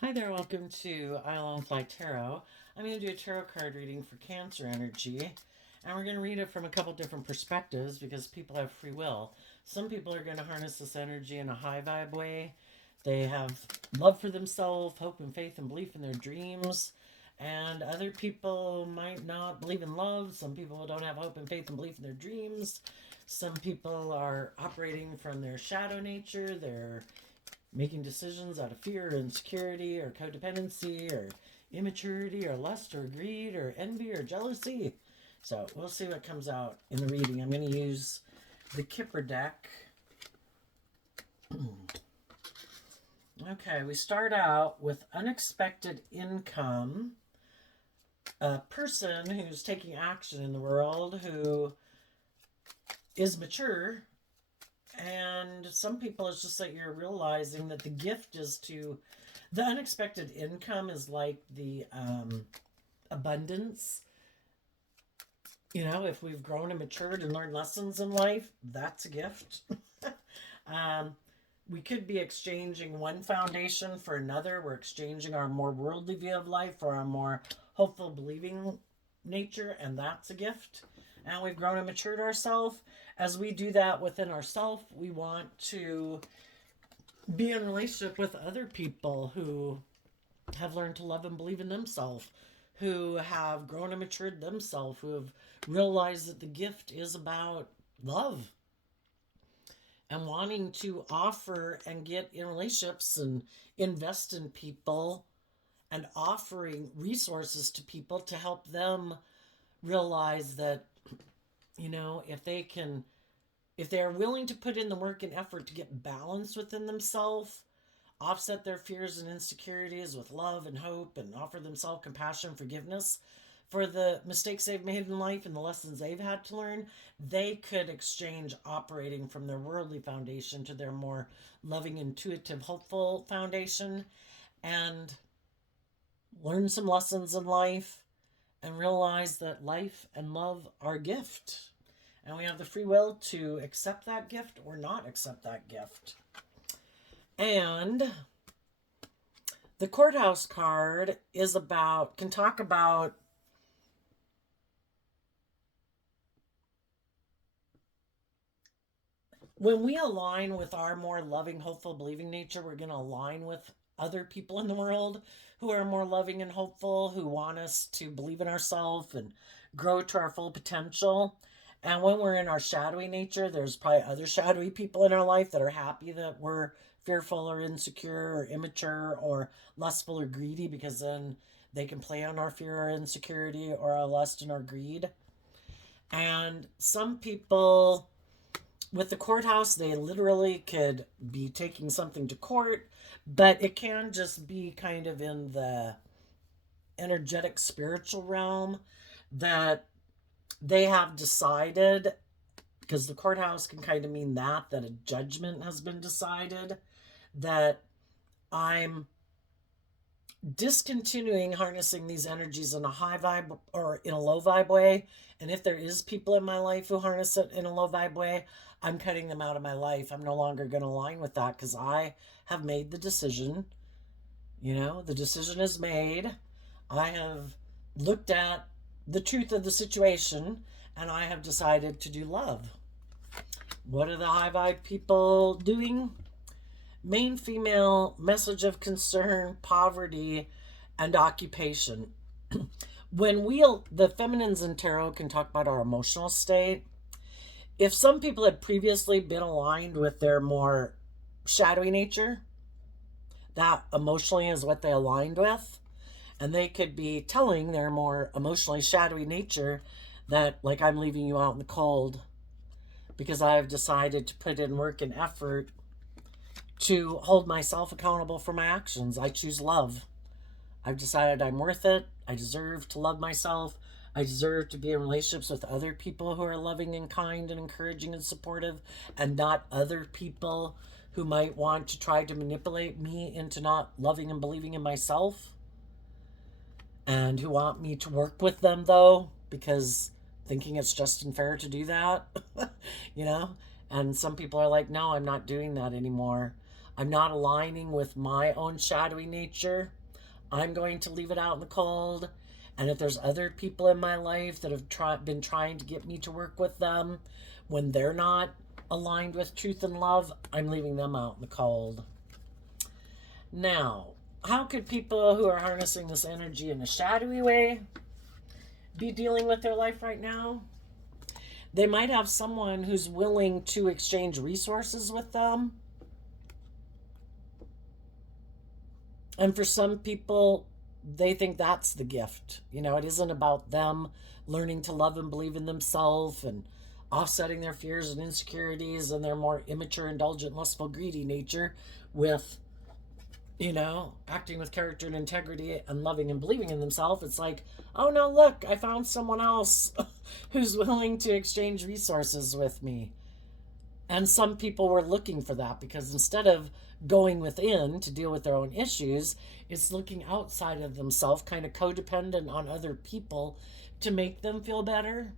Hi there, welcome to Isle Fly Tarot. I'm going to do a tarot card reading for Cancer energy, and we're going to read it from a couple different perspectives because people have free will. Some people are going to harness this energy in a high vibe way. They have love for themselves, hope and faith and belief in their dreams, and other people might not believe in love. Some people don't have hope and faith and belief in their dreams. Some people are operating from their shadow nature, their making decisions out of fear or insecurity or codependency or immaturity or lust or greed or envy or jealousy. So we'll see what comes out in the reading. I'm going to use the Kipper deck. Okay, we start out with unexpected income. A person who's taking action in the world, who is mature. And some people, it's just that you're realizing that the gift is to, the unexpected income is like the abundance. You know, if we've grown and matured and learned lessons in life, that's a gift. um, we could be exchanging one foundation for another. We're exchanging our more worldly view of life for our more hopeful, believing nature, and that's a gift. And we've grown and matured ourselves. As we do that within ourselves, we want to be in a relationship with other people who have learned to love and believe in themselves, who have grown and matured themselves, who have realized that the gift is about love and wanting to offer and get in relationships and invest in people and offering resources to people to help them realize that, you know, if they are willing to put in the work and effort to get balance within themselves, offset their fears and insecurities with love and hope, and offer themselves compassion and forgiveness for the mistakes they've made in life and the lessons they've had to learn, they could exchange operating from their worldly foundation to their more loving, intuitive, hopeful foundation and learn some lessons in life and realize that life and love are a gift. And we have the free will to accept that gift or not accept that gift. And the courthouse card is about, can talk about when we align with our more loving, hopeful, believing nature, we're going to align with other people in the world who are more loving and hopeful, who want us to believe in ourselves and grow to our full potential. And when we're in our shadowy nature, there's probably other shadowy people in our life that are happy that we're fearful or insecure or immature or lustful or greedy, because then they can play on our fear or insecurity or our lust and our greed. And some people with the courthouse, they literally could be taking something to court, but it can just be kind of in the energetic spiritual realm that they have decided, because the courthouse can kind of mean that a judgment has been decided, that I'm discontinuing harnessing these energies in a high vibe or in a low vibe way. And if there is people in my life who harness it in a low vibe way, I'm cutting them out of my life. I'm no longer going to align with that because I have made the decision. You know, the decision is made. I have looked at the truth of the situation and I have decided to do love. What are the high vibe people doing? Main female, message of concern, poverty, and occupation. When the feminines in tarot can talk about our emotional state. If some people had previously been aligned with their more shadowy nature, that emotionally is what they aligned with. And they could be telling their more emotionally shadowy nature that, like, I'm leaving you out in the cold because I have decided to put in work and effort to hold myself accountable for my actions. I choose love. I've decided I'm worth it. I deserve to love myself. I deserve to be in relationships with other people who are loving and kind and encouraging and supportive, and not other people who might want to try to manipulate me into not loving and believing in myself, and who want me to work with them, though, because thinking it's just and fair to do that, you know? And some people are like, no, I'm not doing that anymore. I'm not aligning with my own shadowy nature, I'm going to leave it out in the cold. And if there's other people in my life that have been trying to get me to work with them when they're not aligned with truth and love, I'm leaving them out in the cold. Now, how could people who are harnessing this energy in a shadowy way be dealing with their life right now? They might have someone who's willing to exchange resources with them. And for some people, they think that's the gift. It isn't about them learning to love and believe in themselves and offsetting their fears and insecurities and their more immature, indulgent, lustful, greedy nature with, acting with character and integrity and loving and believing in themselves. It's like, oh no, look, I found someone else who's willing to exchange resources with me. And some people were looking for that because instead of going within to deal with their own issues, it's looking outside of themselves, kind of codependent on other people to make them feel better.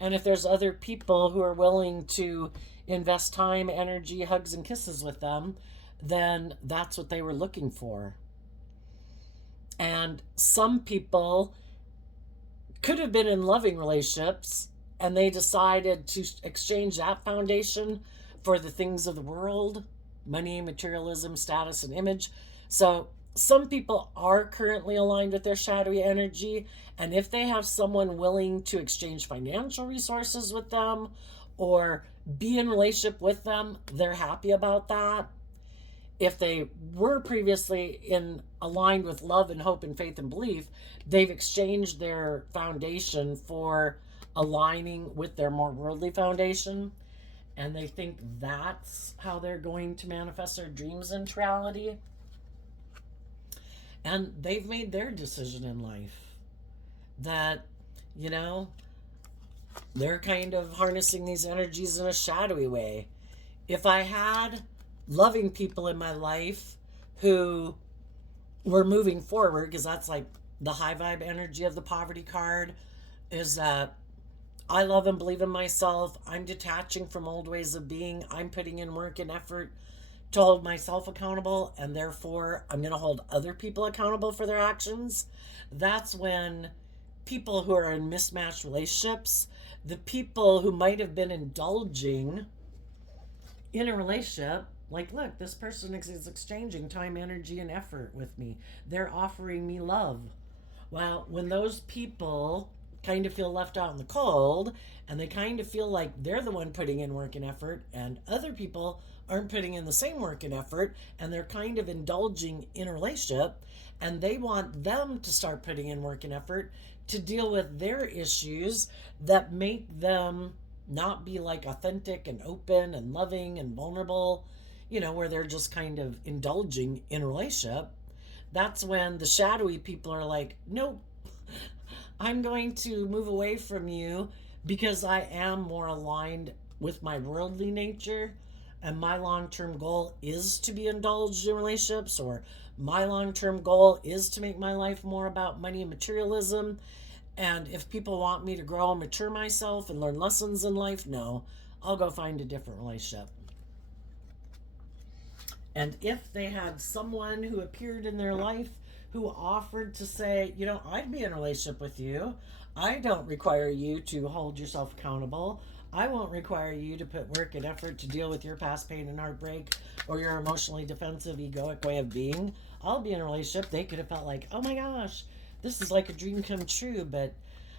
And if there's other people who are willing to invest time, energy, hugs, and kisses with them, then that's what they were looking for. And some people could have been in loving relationships and they decided to exchange that foundation for the things of the world, money, materialism, status, and image. So some people are currently aligned with their shadowy energy, and if they have someone willing to exchange financial resources with them or be in relationship with them, they're happy about that. If they were previously aligned with love and hope and faith and belief, they've exchanged their foundation for aligning with their more worldly foundation, and they think that's how they're going to manifest their dreams into reality. And they've made their decision in life that, they're kind of harnessing these energies in a shadowy way. If I had loving people in my life who were moving forward, because that's like the high vibe energy of the poverty card, is that I love and believe in myself. I'm detaching from old ways of being. I'm putting in work and effort to hold myself accountable, and therefore I'm going to hold other people accountable for their actions. That's when people who are in mismatched relationships, the people who might have been indulging in a relationship, like, look, this person is exchanging time, energy, and effort with me. They're offering me love. Well, when those people kind of feel left out in the cold and they kind of feel like they're the one putting in work and effort and other people aren't putting in the same work and effort and they're kind of indulging in a relationship and they want them to start putting in work and effort to deal with their issues that make them not be like authentic and open and loving and vulnerable, where they're just kind of indulging in a relationship, that's when the shadowy people are like, nope, I'm going to move away from you because I am more aligned with my worldly nature and my long-term goal is to be indulged in relationships, or my long-term goal is to make my life more about money and materialism. And if people want me to grow and mature myself and learn lessons in life, no, I'll go find a different relationship. And if they had someone who appeared in their life who offered to say, I'd be in a relationship with you. I don't require you to hold yourself accountable. I won't require you to put work and effort to deal with your past pain and heartbreak or your emotionally defensive, egoic way of being. I'll be in a relationship. They could have felt like, oh my gosh, this is like a dream come true. But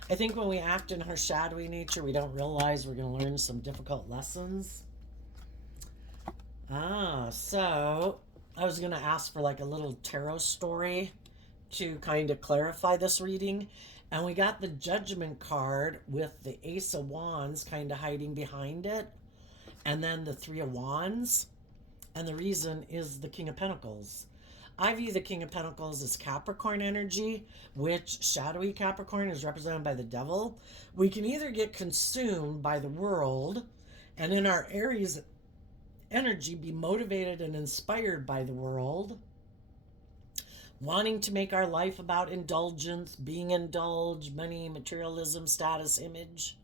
I think when we act in our shadowy nature, we don't realize we're going to learn some difficult lessons. So I was going to ask for like a little tarot story to kind of clarify this reading. And we got the Judgment card with the Ace of Wands kind of hiding behind it. And then the Three of Wands. And the reason is the King of Pentacles. I view the King of Pentacles as Capricorn energy, which shadowy Capricorn is represented by the devil. We can either get consumed by the world and in our Aries energy be motivated and inspired by the world, wanting to make our life about indulgence, being indulged, money, materialism, status, image.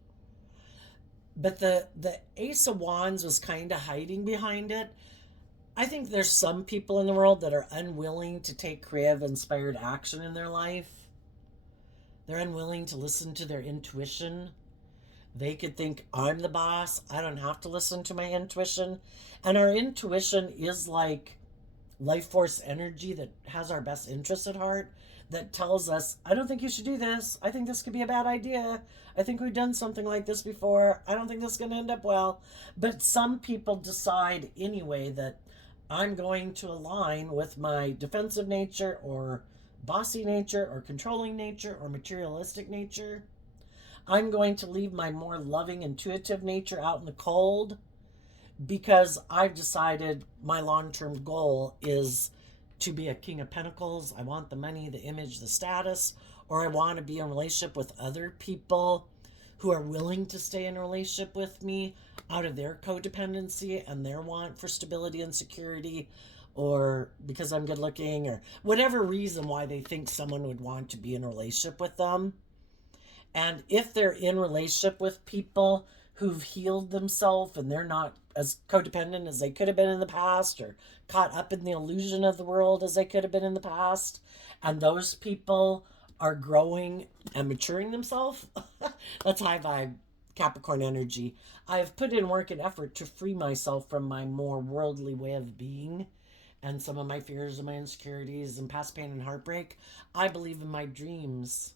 But the Ace of Wands was kind of hiding behind it. I think there's some people in the world that are unwilling to take creative, inspired action in their life. They're unwilling to listen to their intuition. They could think, I'm the boss. I don't have to listen to my intuition. And our intuition is like life force energy that has our best interests at heart, that tells us, I don't think you should do this. I think this could be a bad idea. I think we've done something like this before. I don't think this is going to end up well. But some people decide anyway that I'm going to align with my defensive nature or bossy nature or controlling nature or materialistic nature. I'm going to leave my more loving, intuitive nature out in the cold because I've decided my long term goal is to be a king of pentacles. I want the money, the image, the status, or I want to be in a relationship with other people who are willing to stay in a relationship with me out of their codependency and their want for stability and security, or because I'm good looking, or whatever reason why they think someone would want to be in a relationship with them. And if they're in relationship with people who've healed themselves and they're not as codependent as they could have been in the past, or caught up in the illusion of the world as they could have been in the past, and those people are growing and maturing themselves, that's high vibe Capricorn energy. I have put in work and effort to free myself from my more worldly way of being and some of my fears and my insecurities and past pain and heartbreak. I believe in my dreams.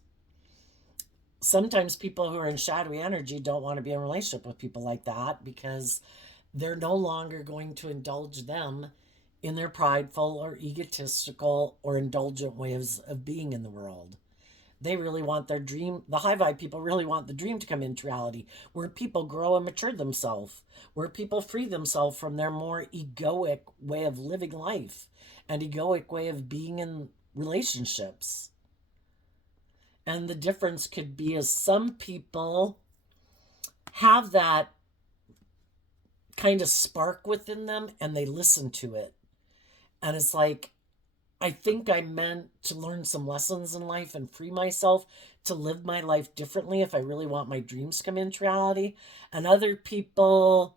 Sometimes people who are in shadowy energy don't want to be in a relationship with people like that because they're no longer going to indulge them in their prideful or egotistical or indulgent ways of being in the world. They really want their dream. The high vibe people really want the dream to come into reality, where people grow and mature themselves, where people free themselves from their more egoic way of living life and egoic way of being in relationships. And the difference could be is some people have that kind of spark within them and they listen to it. And it's like, I think I meant to learn some lessons in life and free myself to live my life differently if I really want my dreams to come into reality. And other people,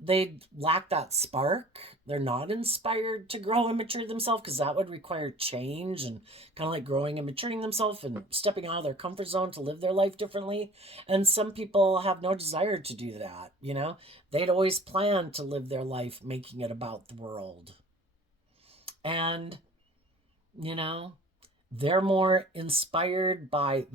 they lack that spark. They're not inspired to grow and mature themselves because that would require change and kind of like growing and maturing themselves and stepping out of their comfort zone to live their life differently. And some people have no desire to do that, you know? They'd always planned to live their life making it about the world. And, you know, they're more inspired by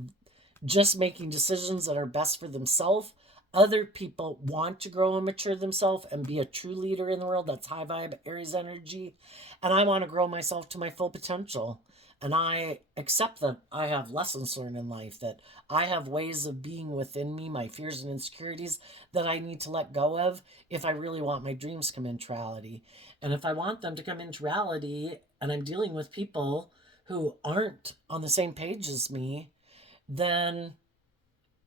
just making decisions that are best for themselves. Other people want to grow and mature themselves and be a true leader in the world. That's high vibe Aries energy. And I want to grow myself to my full potential. And I accept that I have lessons learned in life, that I have ways of being within me, my fears and insecurities that I need to let go of if I really want my dreams to come into reality. And if I want them to come into reality and I'm dealing with people who aren't on the same page as me, then,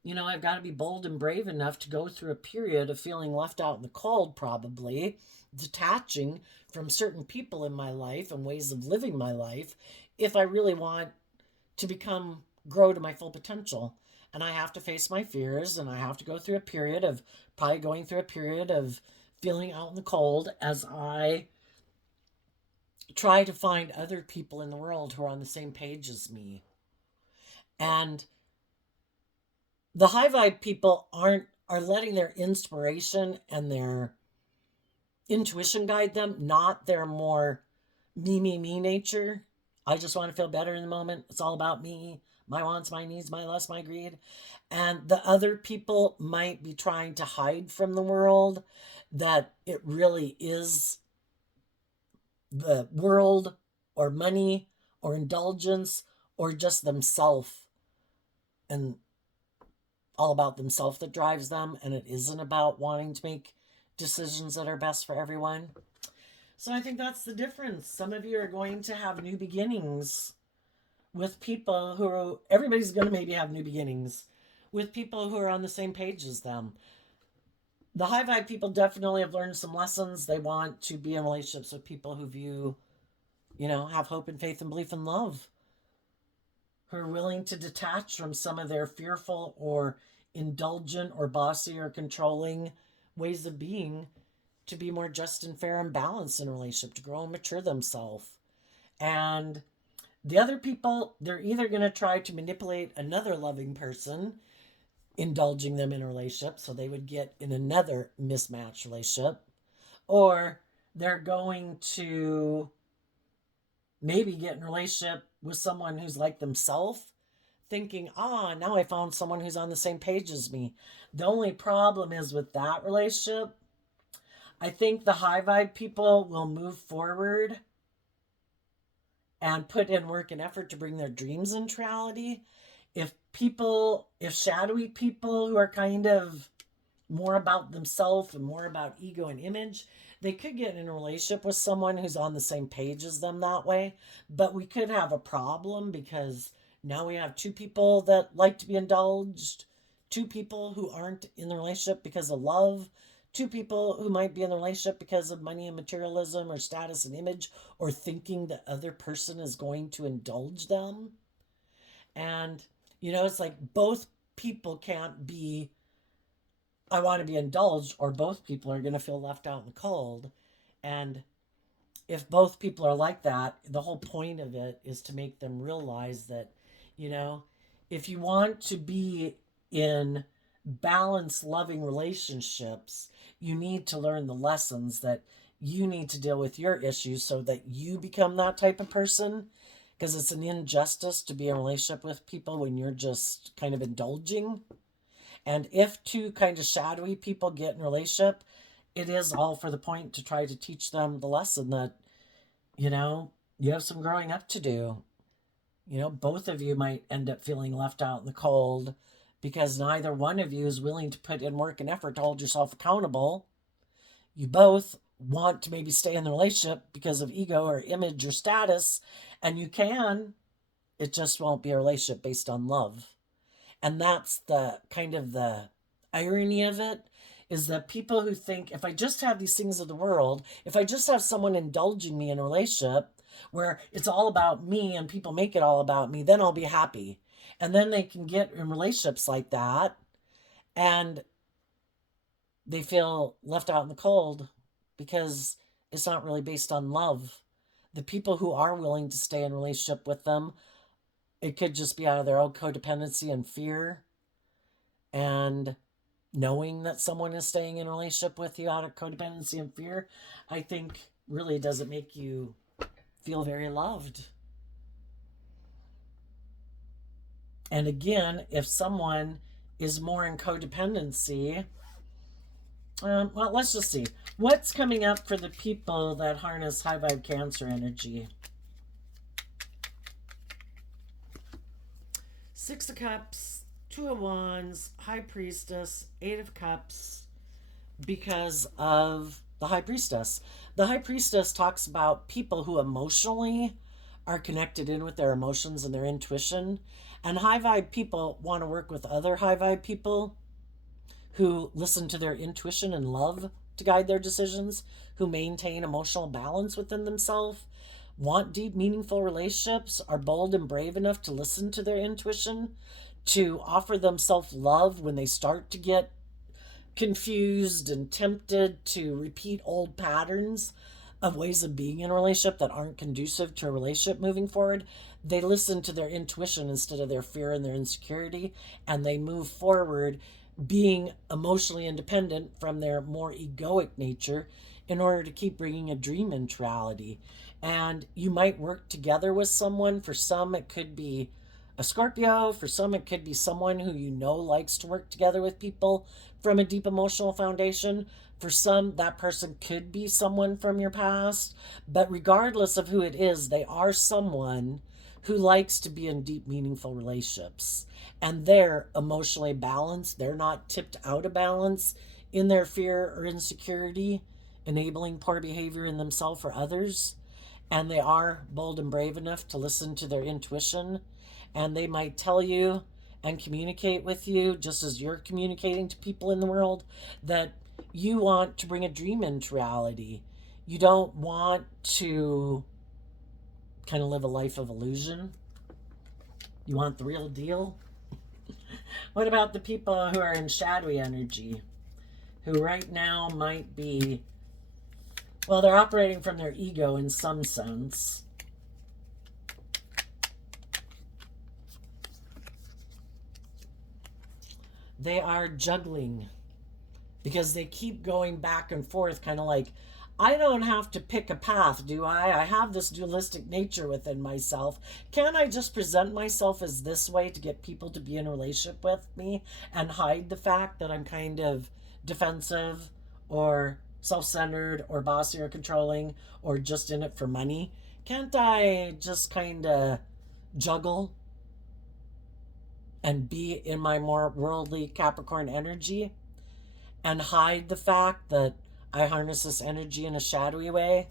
you know, I've got to be bold and brave enough to go through a period of feeling left out in the cold, probably, detaching from certain people in my life and ways of living my life if I really want to grow to my full potential. And I have to face my fears and I have to go through a period of probably going through a period of feeling out in the cold as I try to find other people in the world who are on the same page as me. And the high vibe people are letting their inspiration and their intuition guide them, not their more me nature. I just want to feel better in the moment. It's all about me, my wants, my needs, my lust, my greed. And the other people might be trying to hide from the world that it really is the world or money or indulgence or just themselves and all about themselves that drives them, and it isn't about wanting to make decisions that are best for everyone. So I think that's the difference. Some of you are going to have new beginnings with people everybody's going to maybe have new beginnings with people who are on the same page as them. The high vibe people definitely have learned some lessons. They want to be in relationships with people who view, have hope and faith and belief and love, who are willing to detach from some of their fearful or indulgent or bossy or controlling ways of being to be more just and fair and balanced in a relationship, to grow and mature themselves. And the other people, they're either going to try to manipulate another loving person, indulging them in a relationship so they would get in another mismatched relationship, or they're going to maybe get in a relationship with someone who's like themselves, thinking, now I found someone who's on the same page as me. The only problem is with that relationship, I think the high vibe people will move forward and put in work and effort to bring their dreams into reality. If shadowy people who are kind of more about themselves and more about ego and image, they could get in a relationship with someone who's on the same page as them that way. But we could have a problem because now we have two people that like to be indulged, two people who aren't in the relationship because of love, two people who might be in the relationship because of money and materialism or status and image, or thinking the other person is going to indulge them. And, it's like both people can't be, I want to be indulged, or both people are going to feel left out in the cold. And if both people are like that, the whole point of it is to make them realize that, if you want to be in balanced, loving relationships, you need to learn the lessons that you need to deal with your issues so that you become that type of person. Because it's an injustice to be in a relationship with people when you're just kind of indulging. And if two kind of shadowy people get in a relationship, it is all for the point to try to teach them the lesson that, you have some growing up to do. Both of you might end up feeling left out in the cold because neither one of you is willing to put in work and effort to hold yourself accountable. You both want to maybe stay in the relationship because of ego or image or status, and you can. It just won't be a relationship based on love. And that's the kind of the irony of it, is that people who think, if I just have these things of the world, if I just have someone indulging me in a relationship where it's all about me and people make it all about me, then I'll be happy. And then they can get in relationships like that and they feel left out in the cold because it's not really based on love. The people who are willing to stay in a relationship with them, it could just be out of their own codependency and fear, and knowing that someone is staying in a relationship with you out of codependency and fear, I think really doesn't make you feel very loved. And again, if someone is more in codependency, well, let's just see. What's coming up for the people that harness high vibe Cancer energy? Six of Cups, Two of Wands, High Priestess, Eight of Cups, because of the High Priestess. The High Priestess talks about people who emotionally are connected in with their emotions and their intuition. And high vibe people want to work with other high vibe people who listen to their intuition and love to guide their decisions, who maintain emotional balance within themselves, want deep, meaningful relationships, are bold and brave enough to listen to their intuition, to offer themselves love when they start to get confused and tempted to repeat old patterns of ways of being in a relationship that aren't conducive to a relationship moving forward. They listen to their intuition instead of their fear and their insecurity, and they move forward being emotionally independent from their more egoic nature in order to keep bringing a dream into reality. And you might work together with someone. For some, it could be a Scorpio. For some, it could be someone who likes to work together with people from a deep emotional foundation. For some, that person could be someone from your past. But regardless of who it is, they are someone who likes to be in deep, meaningful relationships. And they're emotionally balanced. They're not tipped out of balance in their fear or insecurity, enabling poor behavior in themselves or others. And they are bold and brave enough to listen to their intuition. And they might tell you and communicate with you, just as you're communicating to people in the world, that you want to bring a dream into reality. You don't want to kind of live a life of illusion. You want the real deal. What about the people who are in shadowy energy, who right now might be Well, they're operating from their ego in some sense. They are juggling because they keep going back and forth, kind of like, I don't have to pick a path, do I? I have this dualistic nature within myself. Can't I just present myself as this way to get people to be in a relationship with me and hide the fact that I'm kind of defensive or self centered or bossy or controlling or just in it for money? Can't I just kind of juggle and be in my more worldly Capricorn energy and hide the fact that I harness this energy in a shadowy way?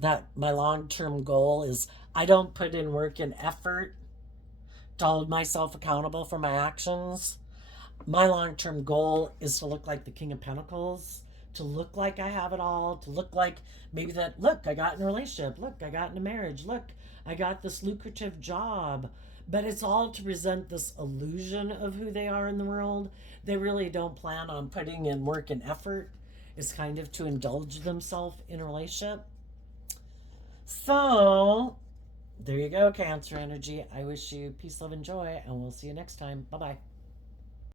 That my long term goal is I don't put in work and effort to hold myself accountable for my actions. My long term goal is to look like the King of Pentacles, to look like I have it all, to look like maybe that, look, I got in a relationship, look, I got in a marriage, look, I got this lucrative job. But it's all to present this illusion of who they are in the world. They really don't plan on putting in work and effort. It's kind of to indulge themselves in a relationship. So, there you go, Cancer energy. I wish you peace, love, and joy, and we'll see you next time. Bye bye.